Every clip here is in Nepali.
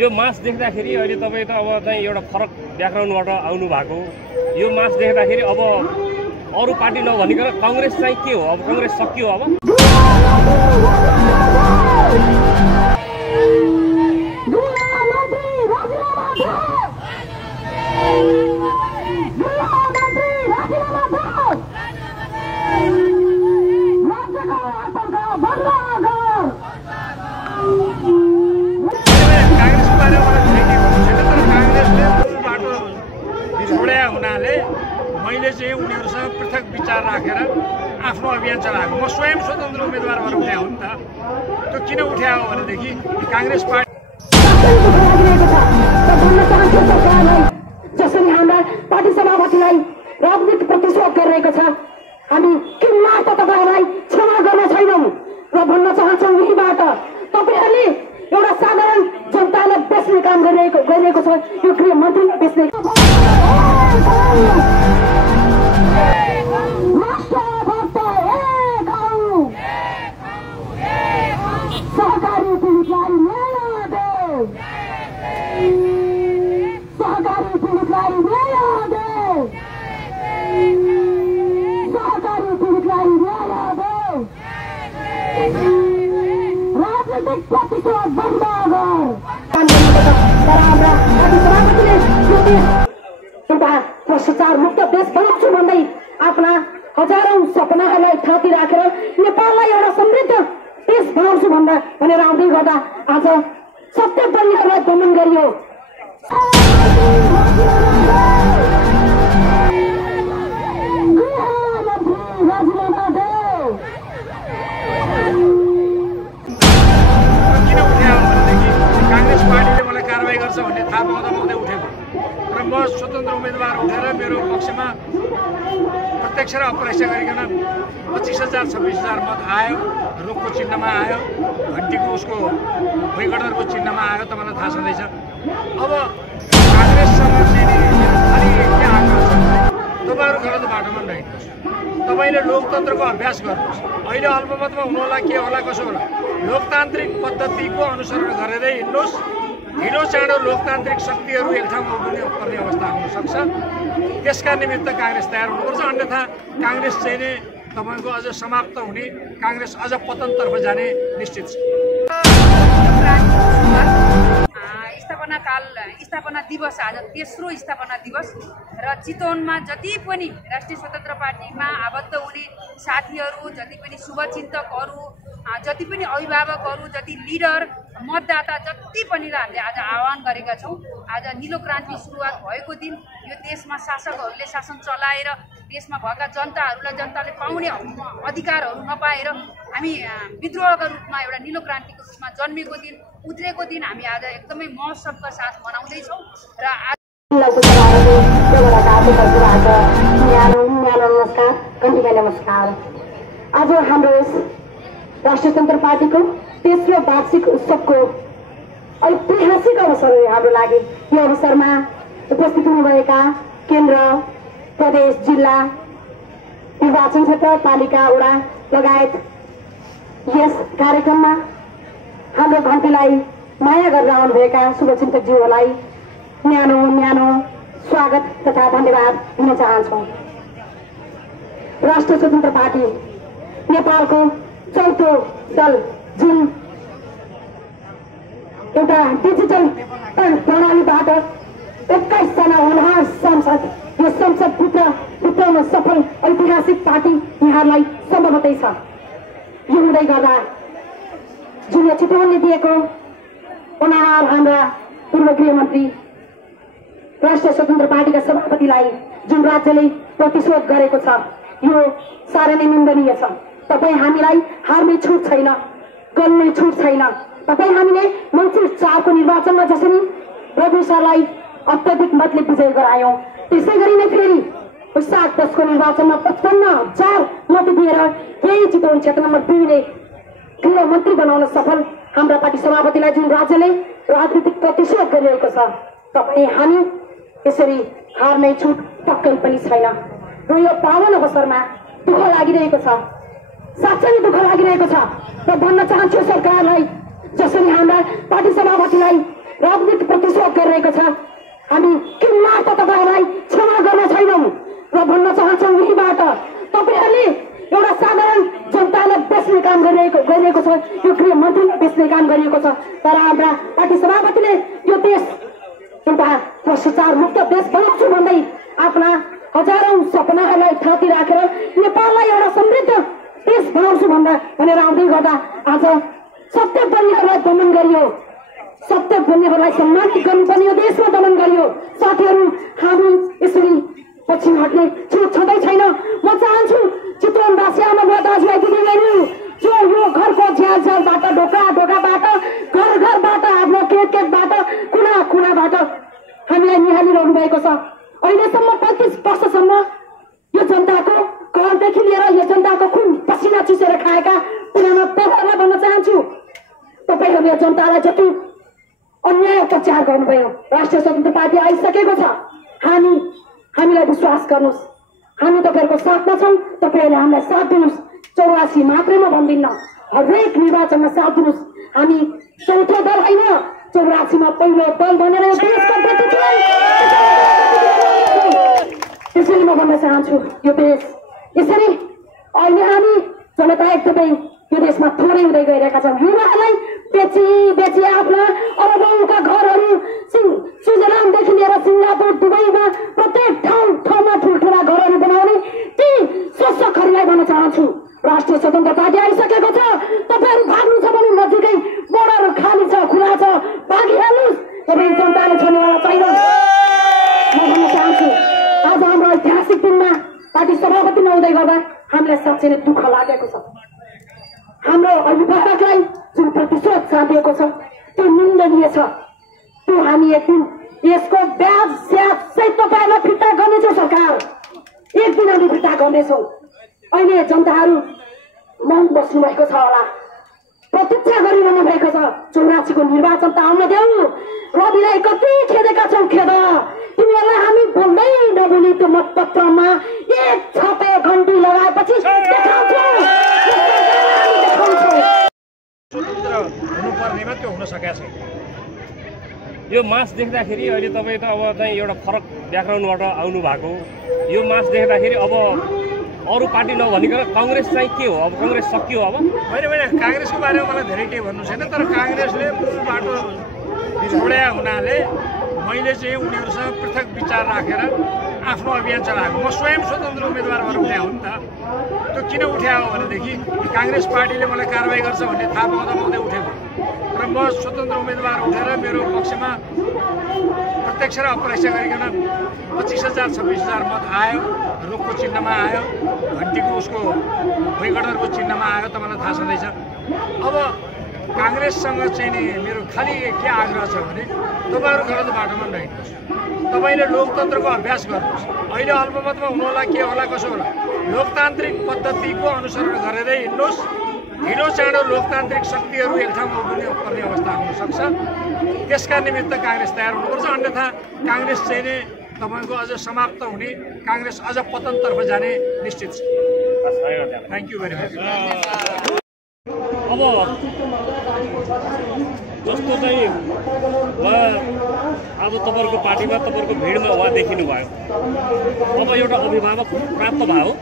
यो मास देख्दाखेरि अहिले तपाईँ त अब चाहिँ एउटा फरक ब्याकग्राउन्डबाट आउनु भएको यो मास देख्दाखेरि अब अरू पार्टी नभनिकन कांग्रेस चाहिँ के हो अब कांग्रेस सकियो अब मैले चाहिँ उनीहरुसँग पृथक विचार राखेर आफ्नो अभियान चलाएको म स्वयं स्वतन्त्र उम्मेदवार भएर उठ्याउ नि त त्यो किन उठ्यायो भनेदेखि कांग्रेस पार्टी जसरी हाम्रा पार्टी सभापतिलाई राजनीतिक प्रतिशोध गरिरहेको छ हामी किन्मार्थ तपाईहरुलाई क्षमा गर्न छैनौं र भन्न चाहन्छौं यहीबाट तपाईहरुले एउटा साधारण जनतालाई बेच्ने काम गरिरहेको छ यो गृह मन्त्री बेच्ने सहकारी पीडितलाई न्याय देऊ सहकारी पीडितलाई न्याय देऊ सहकारी पीडितलाई न्याय देऊ राजनीतिक प्रतिशोध बन्द एउटा भ्रष्टाचार मुक्त देश बनाउँछु भन्दै आफ्ना हजारौं सपनाहरूलाई थाती राखेर नेपाललाई एउटा समृद्ध देश बनाउँछु भनेर आउँदै गर्दा आज सत्य बन्नेहरूलाई दमन गरियो कांग्रेस पार्टीले मलाई कारबाही गर्छ भन्ने थाहा पाउँदै उठेको र म स्वतन्त्र उम्मेदवार उठेर मेरो पक्षमा प्रत्यक्ष र अप्रत्यक्ष गरिकन 25,000 26,000 मत आयो रुखको चिन्हमा आयो घण्टीको उसको भुइँगडरको चिन्हमा आयो तपाईँलाई थाहा छँदैछ अब कांग्रेससँग खालि के आग्रह छ तपाईँहरू गलत बाटोमा नहिँड्नुहोस् तपाईँले लोकतन्त्रको अभ्यास गर्नुहोस् अहिले अल्पमतमा हुनुहोला के होला कसो होला लोकतान्त्रिक पद्धतिको अनुसरण गरेरै हिँड्नुहोस् ढिलो चाँडो लोकतान्त्रिक शक्तिहरू एक ठाउँमा उभिनु पर्ने अवस्था आउन सक्छ त्यसका निमित्त कांग्रेस तयार हुनुपर्छ अन्यथा कांग्रेस चाहिँ नै तपाईको अझ समाप्त हुने कांग्रेस अझ पतनतर्फ जाने निश्चित छ स्थापना दिवस आज तेस्रो स्थापना दिवस र चितवनमा जति पनि राष्ट्रिय स्वतन्त्र पार्टीमा आबद्ध हुने साथीहरू जति पनि शुभचिन्तकहरू जति पनि अभिभावकहरू जति लिडर मतदाता जति पनि हामीले आज आह्वान गरेका छौं आज नीलो क्रान्ति सुरुवात भएको दिन यो देशमा शासकहरूले शासन चलाएर देशमा भएका जनताहरूलाई जनताले पाउने अधिकारहरू नपाएर हामी विद्रोहका रूपमा एउटा नीलो क्रान्तिको रूपमा जन्मेको दिन उत्रेको दिन हामी आज एकदमै महोत्सवका साथ मनाउँदै छौं र नमस्कार आज हाम्रो राष्ट्रिय स्वतन्त्र पार्टीको तेस्रो वार्षिक उत्सवको ऐतिहासिक अवसर हो हाम्रो लागि यो अवसरमा उपस्थित हुनुभएका केन्द्र प्रदेश जिल्ला निर्वाचन क्षेत्र पालिका वडा लगायत यस कार्यक्रममा हाम्रो घण्टीलाई माया गरेर आउनुभएका शुभचिन्तकज्यूहरूलाई न्यानो स्वागत तथा धन्यवाद दिन चाहन्छौँ। राष्ट्रिय स्वतन्त्र पार्टी नेपालको चौथो दल जुन एउटा डिजिटल प्रणालीबाट 21 जना होनहार सांसद यो संसदभित्र सफल ऐतिहासिक पार्टी यहाँलाई सम्भवतै छ। यो हुँदै गर्दा जुन चितवनले दिएको होनहार हाम्रा पूर्व गृहमन्त्री राष्ट्रिय स्वतन्त्र पार्टीका सभापतिलाई जुन राज्यले प्रतिशोध गरेको छ यो साह्रै नै निन्दनीय छ। तपाई हामीलाई हार्ने छुट छैन गल्ने छुट छैन। तपाई हामीले मङ्सिर 4 को निर्वाचनमा जसरी रवि सरलाई अत्यधिक मतले विजय गरायौं त्यसै गरी नै फेरि 7 को निर्वाचनमा 55,000 मत दिएर यही चितवन क्षेत्र नम्बर 2 ले गृह मन्त्री बनाउन सफल हाम्रा पार्टी सभापतिलाई जुन राज्यले राजनीतिक प्रतिशोध गरिरहेको छ तपाई हामी यसरी हार्ने छुट पक्कै पनि छैन। र यो पावन अवसरमा दुःख लागिरहेको छ साँच्चै दुःख लागिरहेको छ र भन्न चाहन्छु सरकारलाई जसरी हाम्रा पार्टी सभापतिलाई राजनीतिक प्रतिशोध गरिरहेको छ। हामी किन तपाईँलाई क्षमा गर्न छैनौँ र भन्न चाहन्छौँ यहीँबाट तपाईँहरूले एउटा साधारण जनतालाई बेच्ने काम गरिरहेको छ, यो गृहमन्त्रीलाई बेच्ने काम गरिएको छ। तर हाम्रा पार्टी सभापतिले यो देश एउटा भ्रष्टाचार मुक्त देश बनाउँछु भन्दै आफ्ना हजारौं सपनाहरूलाई थाती राखेर नेपाललाई एउटा समृद्ध देश बनाउँछु भनेर आउँदै गर्दा आज सत्य बोल्नेहरूलाई दमन गरियो, सत्य बोल्नेहरूलाई सम्मानित गर्नुपर्ने यो देशमा दमन गरियो। साथीहरू, हामी यसरी पछि हट्ने छुट छँदै छैन। म चाहन्छु चितवनवासी आमा दाजुभाइ दिदीबहिनीहरू जो यो घरको झ्यालझ्यालबाट ढोकाबाट घरबाट आफ्नो केटबाट कुनाबाट हामीलाई निहालिरहनु भएको छ। अहिलेसम्म 35 वर्षसम्म यो जनताको करदेखि लिएर यो जनताको खुन पसिना चुसेर खाएका पुरानो पत्रलाई भन्न चाहन्छु, तपाईँहरूले जनतालाई जति अन्याय अत्याचार गर्नुभयो, राष्ट्रिय स्वतन्त्र पार्टी आइसकेको छ। हामीलाई विश्वास गर्नुहोस्, हामी तपाईँहरूको साथमा छौँ। तपाईँहरूले हामीलाई साथ दिनुहोस्। 84 मात्रै म भन्दिनँ, हरेक निर्वाचनमा साथ दिनुहोस्। हामी चौथो दल होइन, 84 मा पहिलो दल भनेर त्यसैले म भन्न चाहन्छु यो देश यसरी अहिले हामी जनता एकदमै यो देशमा थोरै हुँदै गइरहेका छौँ। युवाहरूलाई बेची आफ्ना अरबौंका घरहरू स्विजरल्यान्डदेखि लिएर सिङ्गापुर दुबईमा प्रत्येक ठाउँमा ठुल्ठुला घरहरू बनाउने ती शोषकहरूलाई भन्न चाहन्छु, राष्ट्रिय स्वतन्त्र पार्टी आइसकेको छ। तपाईँहरू भाग्नु छ भने नजिकै बोर्डर खाली छ, खुला छ, भागिहाल्नुहोस्। तपाईँ जनताले छोड्नेवाला छैन। म भन्न चाहन्छु आज हाम्रो ऐतिहासिक दिनमा पार्टी सभापति नहुँदै गर्दा हामीलाई साँच्चै नै दुःख लागेको छ। हाम्रो अभिभावकलाई जुन प्रतिशोध साधिएको छ त्यो निन्दनीय छ। त्यो हामी एक दिन यसको ब्याज स्याज सहित तपाईँहरूलाई फिर्ता गर्नेछौँ। सरकार एक दिन हामी फिर्ता गर्नेछौँ। अहिले जनताहरू मन बस्नु भएको छ होला, प्रतीक्षा गरिरहनु भएको छ। 84 को निर्वाचन त आउन देऊ। रविलाई कति खेदेका छौँ खेद। तिमीहरूलाई हामी बोल्दै नबोली त्यो मतपत्रमा एक छापे घन्टी लगाएपछि स्वतन्त्र हुनुपर्नेमा त्यो हुन सकेको छैन। यो मास देख्दाखेरि अहिले तपाईँ त अब चाहिँ एउटा फरक ब्याकग्राउन्डबाट आउनु भएको, यो मास देख्दाखेरि अब अरू पार्टी नभनिकन काङ्ग्रेस चाहिँ के हो? अब काङ्ग्रेस सकियो? अब होइन, काङ्ग्रेसको बारेमा मलाई धेरै केही भन्नु छैन। तर काङ्ग्रेसले मूल बाटो छोड्या हुनाले मैले चाहिँ उनीहरूसँग पृथक विचार राखेर आफ्नो अभियान चलाएको। म स्वयं स्वतन्त्र उम्मेदवार भएर उठ्या हो नि त। त्यो किन उठ्या हो भनेदेखि काङ्ग्रेस पार्टीले मलाई कारवाही गर्छ भन्ने थाहा पाउँदै उठेको र म स्वतन्त्र उम्मेदवार उठेर मेरो पक्षमा प्रत्यक्ष र अप्रत्यक्ष गरिकन 25,000 26,000 मत आयो। रुखको चिन्हमा आयो, घन्टीको उसको भुइँगडरको चिन्हमा आयो। तपाईँलाई थाहा छँदैछ। अब काङ्ग्रेससँग चाहिँ नि मेरो खालि के आग्रह छ भने तपाईँहरू गलत बाटोमा नहिँड्नुहोस्। तपाईँले लोकतन्त्रको अभ्यास गर्नुहोस्। अहिले अल्पमतमा हुनु होला, के होला, कसो होला, लोकतान्त्रिक पद्धतिको अनुसरण गरेरै हिँड्नुहोस्। ढिलो चाँडो लोकतान्त्रिक शक्तिहरू एक ठाउँमा उभिनुपर्ने अवस्था आउन सक्छ। त्यसका निमित्त काङ्ग्रेस तयार हुनुपर्छ। अन्यथा काङ्ग्रेस चाहिँ नै तपाईँको अझ समाप्त हुने, काङ्ग्रेस अझ पतनतर्फ जाने निश्चित छ। Thank you very much. अब जस्तो चाहिँ उहाँ आज तपाईँहरूको पार्टीमा तपाईँहरूको भिडमा उहाँ देखिनु भयो, अब एउटा अभिभावक प्राप्त भयो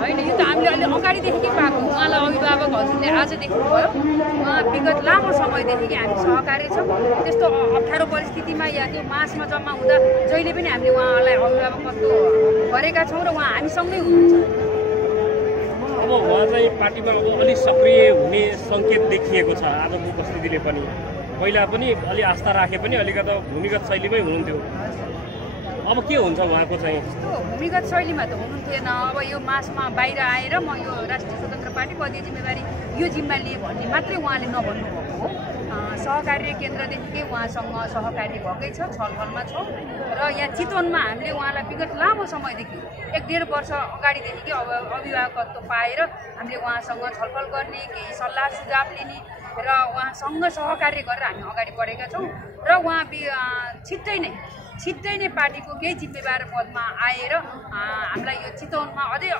होइन? यो त हामीले अहिले अगाडिदेखि पाएको। उहाँलाई अभिभावक हजुरले आज देख्नुभयो। उहाँ विगत लामो समयदेखि हामी सहकारी छौँ। त्यस्तो अप्ठ्यारो परिस्थितिमा या त्यो मासमा जम्मा हुँदा जहिले पनि हामीले उहाँलाई अभिभावकत्व गरेका छौँ र उहाँ हामीसँगै हुनुहुन्छ। अब उहाँ चाहिँ पार्टीमा अब अलिक सक्रिय हुने सङ्केत देखिएको छ आजको उपस्थितिले पनि। पहिला पनि अलि आस्था राखे पनि अलिकति भूमिगत शैलीमै हुनुहुन्थ्यो। अब के हुन्छ उहाँको चाहिँ? भूमिगत शैलीमा त हुनुहुन्थेन। अब यो मासमा बाहिर आएर म यो राष्ट्रिय स्वतन्त्र पार्टी पदीय जिम्मेवारी यो जिम्मा लिए भन्ने मात्रै उहाँले नभन्नुभएको हो। सहकार्य केन्द्रदेखिकै उहाँसँग सहकार्य भएकै छ, छलफलमा छौँ। र यहाँ चितवनमा हामीले उहाँलाई विगत लामो समयदेखि 1-1.5 वर्ष अगाडिदेखिकै अभिभावकत्व पाएर हामीले उहाँसँग छलफल गर्ने, केही सल्लाह सुझाव लिने र उहाँसँग सहकार्य गरेर हामी अगाडि बढेका छौँ। र उहाँ छिट्टै नै पार्टीको केही जिम्मेवार पदमा आएर हामीलाई यो चितवनमा अझै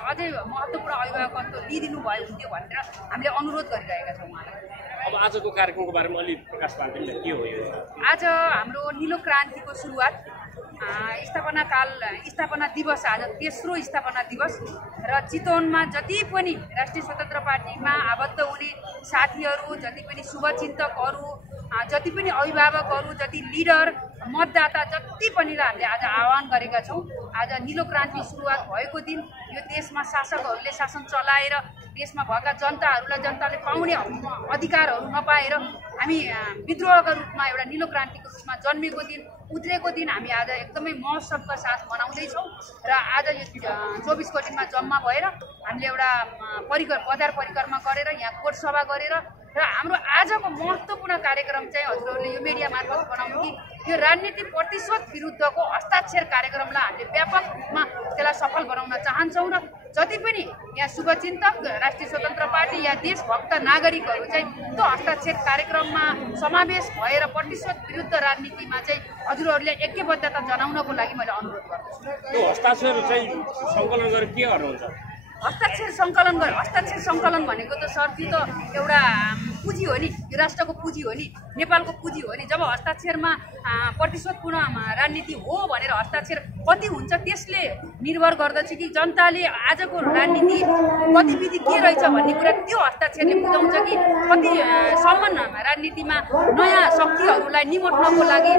महत्त्वपूर्ण अभिभावकत्व लिइदिनु भयो हुन्थ्यो भनेर हामीले अनुरोध गरिरहेका छौँ उहाँलाई। अब आजको कार्यक्रमको बारेमा अलि प्रकाश पार्दैन के हो यो? आज हाम्रो नीलो क्रान्तिको सुरुवात स्थापना दिवस आज तेस्रो स्थापना दिवस र चितवनमा जति पनि राष्ट्रिय स्वतन्त्र पार्टीमा आबद्ध हुने साथीहरू, जति पनि शुभचिन्तकहरू, जति पनि अभिभावकहरू, जति लिडर, मतदाता जति पनि हामीले आज आह्वान गरेका छौँ। आज नीलो क्रान्ति सुरुवात भएको दिन यो देशमा शासकहरूले शासन चलाएर देशमा भएका जनताले पाउने अधिकारहरू नपाएर हामी विद्रोहका रूपमा एउटा नीलो क्रान्तिको रूपमा जन्मेको दिन, उत्रेको दिन हामी आज एकदमै महोत्सवका साथ मनाउँदैछौँ। र आज यो 24 कोटिमा जम्मा भएर हामीले एउटा बजार परिक्रमा गरेर यहाँ कोट सभा गरेर र हाम्रो आजको महत्त्वपूर्ण कार्यक्रम चाहिँ हजुरहरूले यो मिडिया मार्फत बनाउनु कि यो राजनीति प्रतिशोध विरुद्धको हस्ताक्षर कार्यक्रमलाई हामीले व्यापक रूपमा त्यसलाई सफल बनाउन चाहन्छौँ र जति पनि यहाँ शुभचिन्तक, राष्ट्रिय स्वतन्त्र पार्टी या देशभक्त नागरिकहरू चाहिँ त्यो हस्ताक्षर कार्यक्रममा समावेश भएर प्रतिशोध विरुद्ध राजनीतिमा चाहिँ हजुरहरूले ऐक्यबद्धता जनाउनको लागि मैले अनुरोध गर्छु। त्यो हस्ताक्षर चाहिँ सङ्कलन गरेर के गर्नुहुन्छ? हस्ताक्षर सङ्कलन भनेको त सर त्यो त एउटा पुँजी हो नि, यो राष्ट्रको पुँजी हो नि, नेपालको पुँजी हो नि। जब हस्ताक्षरमा प्रतिशोधपूर्ण राजनीति हो भनेर हस्ताक्षर कति हुन्छ त्यसले निर्भर गर्दछ कि जनताले आजको राजनीति गतिविधि के रहेछ भन्ने कुरा त्यो हस्ताक्षरले बुझाउँछ कि कतिसम्म राजनीतिमा नयाँ शक्तिहरूलाई निमोट्नको लागि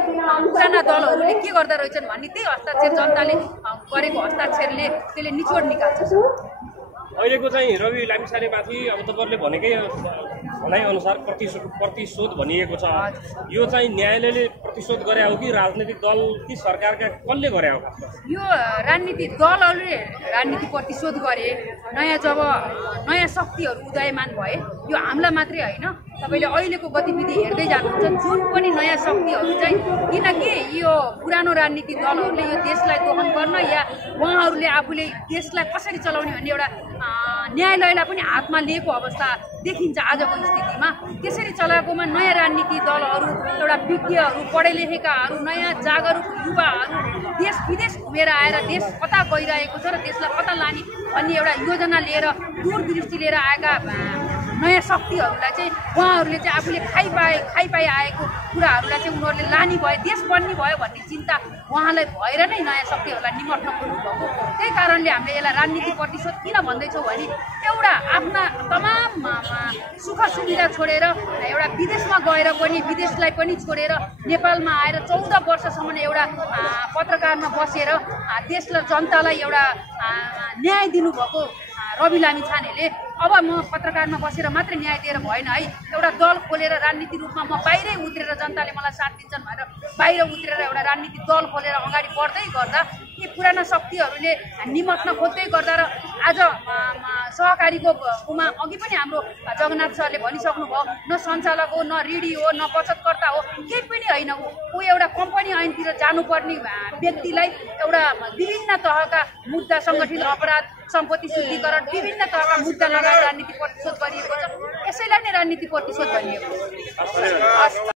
पुराना दलहरूले के गर्दा रहेछन् भन्ने त्यही हस्ताक्षर जनताले गरेको हस्ताक्षरले त्यसले निचोड निकाल्छ। अहिलेको चाहिँ रवि लामिछानेमाथि अब तपाईँहरूले भनेकै भनाइअनुसार प्रतिशोध भनिएको छ। यो चाहिँ न्यायालयले प्रतिशोध गरे हो कि राजनीतिक दल कि सरकारका कसले गरे हो? यो राजनीतिक दलहरूले राजनीति प्रतिशोध गरे। जब नयाँ शक्तिहरू उदयमान भए, यो हामीलाई मात्रै होइन, तपाईँले अहिलेको गतिविधि हेर्दै जानुहुन्छ, जुन पनि नयाँ शक्तिहरू चाहिँ, किनकि यो पुरानो राजनीतिक दलहरूले यो देशलाई दोहन गर्न या उहाँहरूले आफूले देशलाई कसरी चलाउने भन्ने एउटा न्यायालयलाई पनि हातमा लिएको अवस्था देखिन्छ आजको स्थितिमा। त्यसरी चलाएकोमा नयाँ राजनीतिक दलहरू, एउटा विज्ञहरू, पढे लेखेकाहरू, नयाँ जागरुक युवाहरू देश विदेश घुमेर आएर देश कता गइरहेको छ र देशलाई कता लाने भन्ने एउटा योजना लिएर, दूरदृष्टि लिएर आएका नयाँ शक्तिहरूलाई चाहिँ उहाँहरूले चाहिँ आफूले खाइपाइ आएको कुराहरूलाई चाहिँ उनीहरूले लाने भए, देश बन्ने भयो भन्ने चिन्ता उहाँलाई भएर नै नयाँ शक्तिहरूलाई निमट्न खोज्नुभएको। त्यही कारणले हामीले यसलाई राजनीतिक प्रतिशोध किन भन्दैछौँ भने एउटा आफ्ना तमाम सुख सुविधा छोडेर एउटा विदेशमा गएर पनि, विदेशलाई पनि छोडेर नेपालमा आएर 14 वर्षसम्म एउटा पत्रकारमा बसेर देशलाई, जनतालाई एउटा न्याय दिनुभएको रवि लामिछानेले अब म पत्रकारमा बसेर मात्रै न्याय दिएर भएन है, एउटा दल खोलेर राजनीतिक रूपमा म बाहिरै उत्रेर जनताले मलाई साथ दिन्छन् भनेर बाहिर उत्रेर एउटा राजनीतिक दल खोलेर अगाडि बढ्दै गर्दा यी पुराना शक्तिहरूले निमट्न खोज्दै गर्दा र आज सहकारीको उमा अघि पनि हाम्रो जगन्नाथ सरले भनिसक्नुभयो, न सञ्चालक हो, न ऋणी हो, न बचतकर्ता हो, केही पनि होइन। ऊ एउटा कम्पनी ऐनतिर जानुपर्ने व्यक्तिलाई एउटा विभिन्न तहका मुद्दा, सङ्गठित अपराध, सम्पत्ति शुद्धिकरण, विभिन्न तहका मुद्दा लगाएर राजनीति प्रतिशोध गरिएको छ। यसैलाई नै राजनीति प्रतिशोध भनिएको हो।